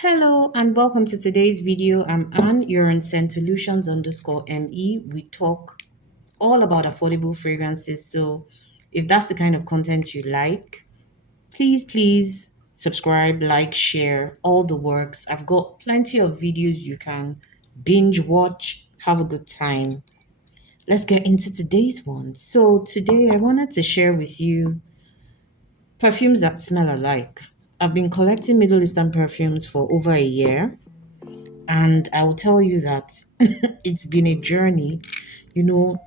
Hello and welcome to today's video. I'm Anne, you're on Scentolutions_ME. We talk all about affordable fragrances. So if that's the kind of content you like, please subscribe, like, share, all the works. I've got plenty of videos you can binge watch, have a good time. Let's get into today's one. So today I wanted to share with you perfumes that smell alike. I've been collecting Middle Eastern perfumes for over a year. And I will tell you that it's been a journey. You know,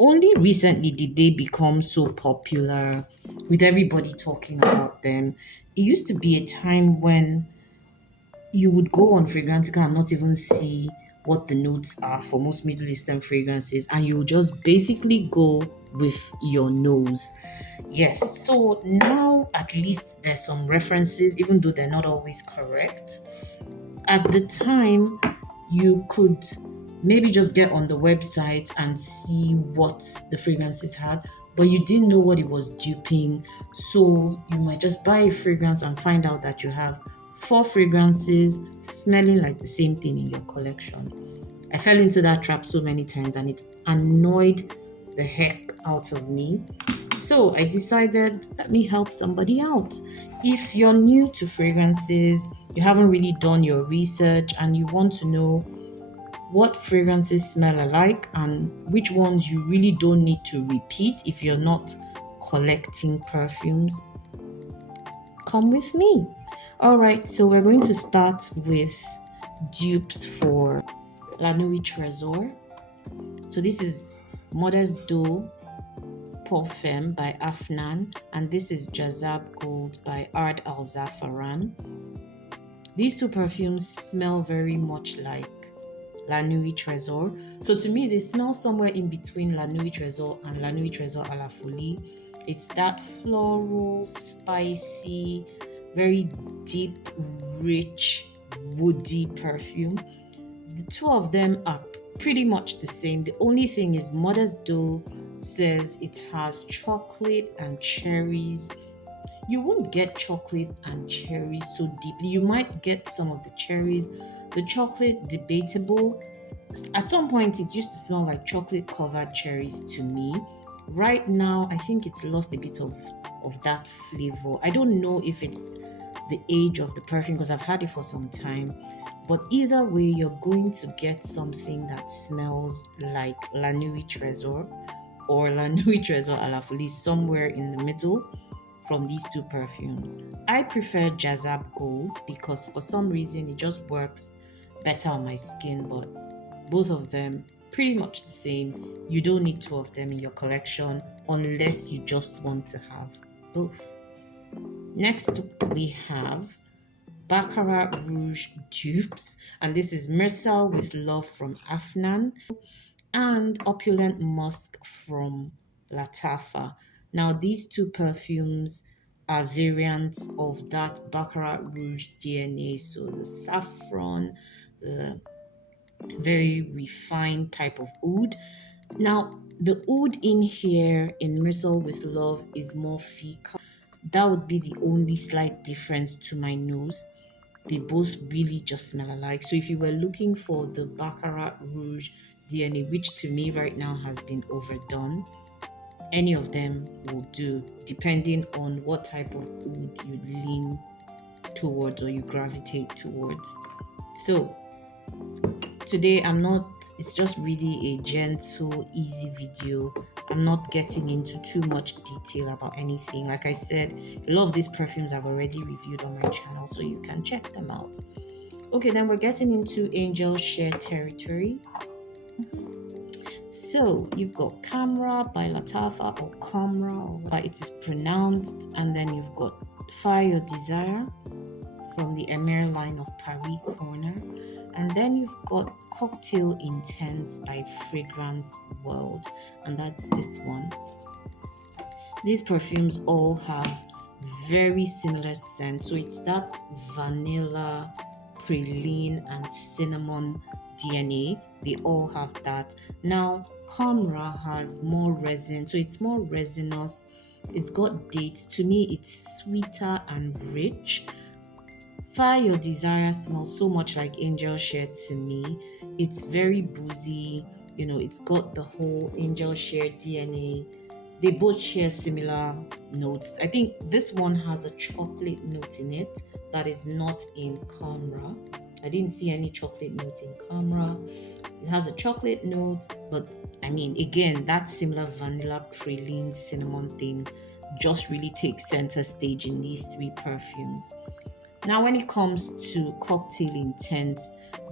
only recently did they become so popular with everybody talking about them. It used to be a time when you would go on Fragrantica and not even see what the notes are for most Middle Eastern fragrances, and you would just basically go with your nose. Yes, so now at least there's some references, even though they're not always correct. At the time, you could maybe just get on the website and see what the fragrances had, but you didn't know what it was duping. So you might just buy a fragrance and find out that you have four fragrances smelling like the same thing in your collection. I fell into that trap so many times and it annoyed the heck out of me. So I decided, let me help somebody out. If you're new to fragrances, you haven't really done your research, and you want to know what fragrances smell alike and which ones you really don't need to repeat if you're not collecting perfumes, come with me. All right, so we're going to start with dupes for La Nuit Trésor. So this is Modest Dough Perfume by Afnan, and this is Jazab Gold by Ard Al Zafaran. These two perfumes smell very much like La Nuit Trésor. So to me, they smell somewhere in between La Nuit Trésor and La Nuit Trésor à la Folie. It's that floral, spicy, very deep, rich, woody perfume. The two of them are pretty much the same. The only thing is Modest Dough says it has chocolate and cherries. You won't get chocolate and cherries so deeply. You might get some of the cherries. The chocolate, debatable. At some point, it used to smell like chocolate covered cherries to me. Right now, I think it's lost a bit of that flavor. I don't know if it's the age of the perfume because I've had it for some time. But either way, you're going to get something that smells like La Nuit Trésor or La Nuit Trésor à la Folie, somewhere in the middle from these two perfumes. I prefer Jazab Gold because for some reason it just works better on my skin, but both of them pretty much the same. You don't need two of them in your collection unless you just want to have both. Next, we have Baccarat Rouge dupes, and this is Mersal with Love from Afnan and Opulent Musk from Latafa. Now, these two perfumes are variants of that Baccarat Rouge DNA. So the saffron, the very refined type of oud. Now, the oud in here in Mersal with Love is more fika. That would be the only slight difference to my nose. They both really just smell alike. So if you were looking for the Baccarat Rouge DNA, which to me right now has been overdone, any of them will do, depending on what type of oud you lean towards or you gravitate towards. So today it's just really a gentle, easy video. I'm not getting into too much detail about anything. Like I said, a lot of these perfumes I've already reviewed on my channel, so you can check them out. Okay, then we're getting into Angel Share territory. So you've got Camera by Latafa, or Camera, or but it is pronounced, and then you've got Fire Your Desire from the Emir line of Paris Corner, and then you've got Cocktail Intense by Fragrance World, and that's this one. These perfumes all have very similar scents, so it's that vanilla, praline, and cinnamon DNA. They all have that. Now, Camera has more resin, so it's more resinous. It's got dates. To me, it's sweeter and rich. Fire Your Desire smells so much like Angel Share to me. It's very boozy, it's got the whole Angel Share DNA. They both share similar notes. I think this one has a chocolate note in it that is not in Camera. I didn't see any chocolate note in Camera. It has a chocolate note, but I mean, again, that similar vanilla praline cinnamon thing just really takes center stage in these three perfumes. Now, when it comes to cocktail intent,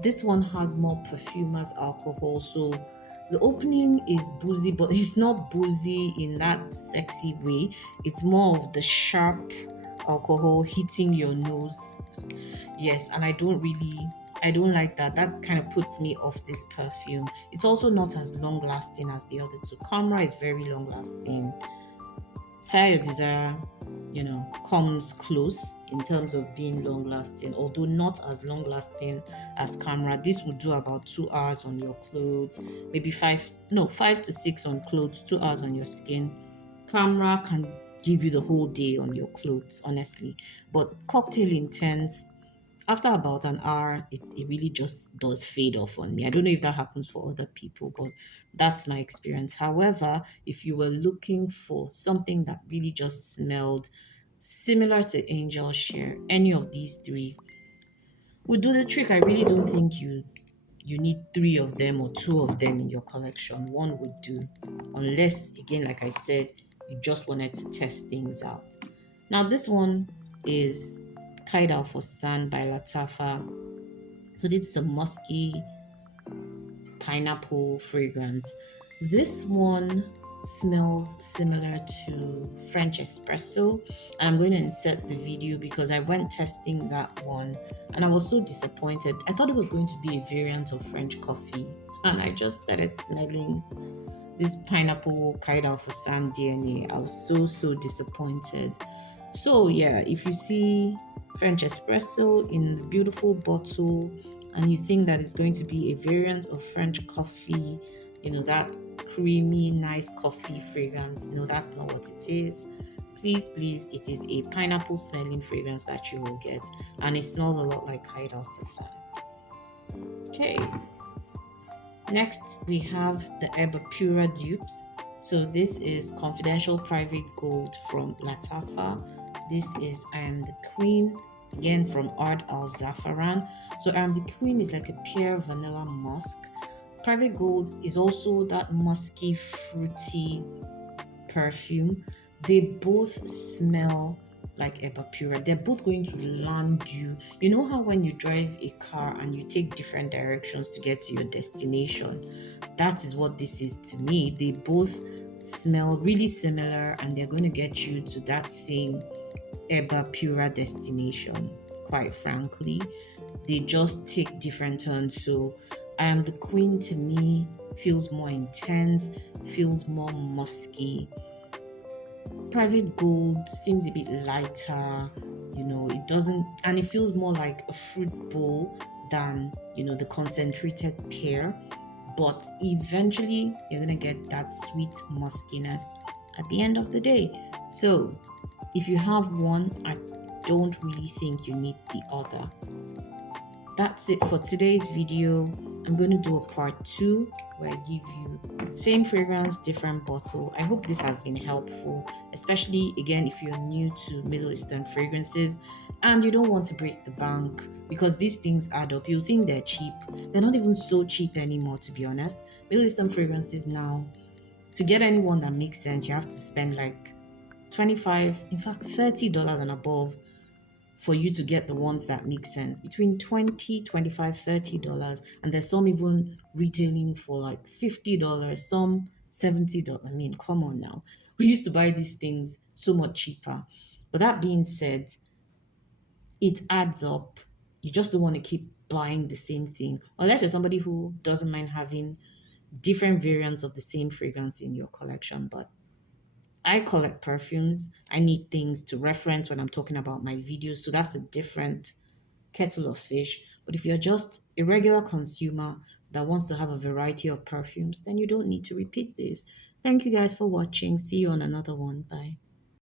this one has more perfumers alcohol. So the opening is boozy, but it's not boozy in that sexy way. It's more of the sharp alcohol hitting your nose. Yes, and I don't like that. That kind of puts me off this perfume. It's also not as long lasting as the other two. Camera is very long lasting. Fire Your Desire, comes close in terms of being long lasting, although not as long lasting as Camera. This would do about 2 hours on your clothes, maybe 5 to 6 on clothes, 2 hours on your skin. Camera can give you the whole day on your clothes, honestly. But cocktail intense, after about an hour, it really just does fade off on me. I don't know if that happens for other people, but that's my experience. However, if you were looking for something that really just smelled similar to Angel Share, any of these three would do the trick. I really don't think you need three of them or two of them in your collection. One would do, unless, again, like I said, you just wanted to test things out. Now, this one is Kaida for Sun by Latafa. So, this is a musky pineapple fragrance. This one smells similar to French espresso, and I'm going to insert the video because I went testing that one and I was so disappointed. I thought it was going to be a variant of French coffee, and I just started smelling this pineapple Kaida Alphasan DNA. I was so disappointed. So yeah, if you see French espresso in the beautiful bottle and you think that it's going to be a variant of French coffee, that creamy, nice coffee fragrance, no, that's not what it is. Please, it is a pineapple smelling fragrance that you will get, and it smells a lot like Kaida Alphasan. Okay. Next, we have the Pura dupes. So this is Confidential Private Gold from Latafa. This is I Am the Queen, again from Ard Al Zafaran. So I Am the Queen is like a pure vanilla musk. Private Gold is also that musky, fruity perfume. They both smell like Pura. They're both going to land you. You know how when you drive a car and you take different directions to get to your destination? That is what this is to me. They both smell really similar and they're going to get you to that same Pura destination, quite frankly. They just take different turns. So I Am the Queen to me feels more intense, feels more musky. Private Gold seems a bit lighter, it doesn't, and it feels more like a fruit bowl than, the concentrated pear. But eventually, you're gonna get that sweet muskiness at the end of the day. So, if you have one, I don't really think you need the other. That's it for today's video. I'm going to do a part 2 where I give you same fragrance, different bottle. I hope this has been helpful, especially again if you're new to Middle Eastern fragrances and you don't want to break the bank, because these things add up. You think they're cheap. They're not even so cheap anymore, to be honest. Middle Eastern fragrances now, to get anyone that makes sense, you have to spend like 25, in fact $30 and above for you to get the ones that make sense, between 20, 25, $30. And there's some even retailing for like $50, some $70. I mean, come on now. We used to buy these things so much cheaper. But that being said, it adds up. You just don't want to keep buying the same thing, unless you're somebody who doesn't mind having different variants of the same fragrance in your collection. But I collect perfumes. I need things to reference when I'm talking about my videos. So that's a different kettle of fish. But if you're just a regular consumer that wants to have a variety of perfumes, then you don't need to repeat this. Thank you guys for watching. See you on another one. Bye.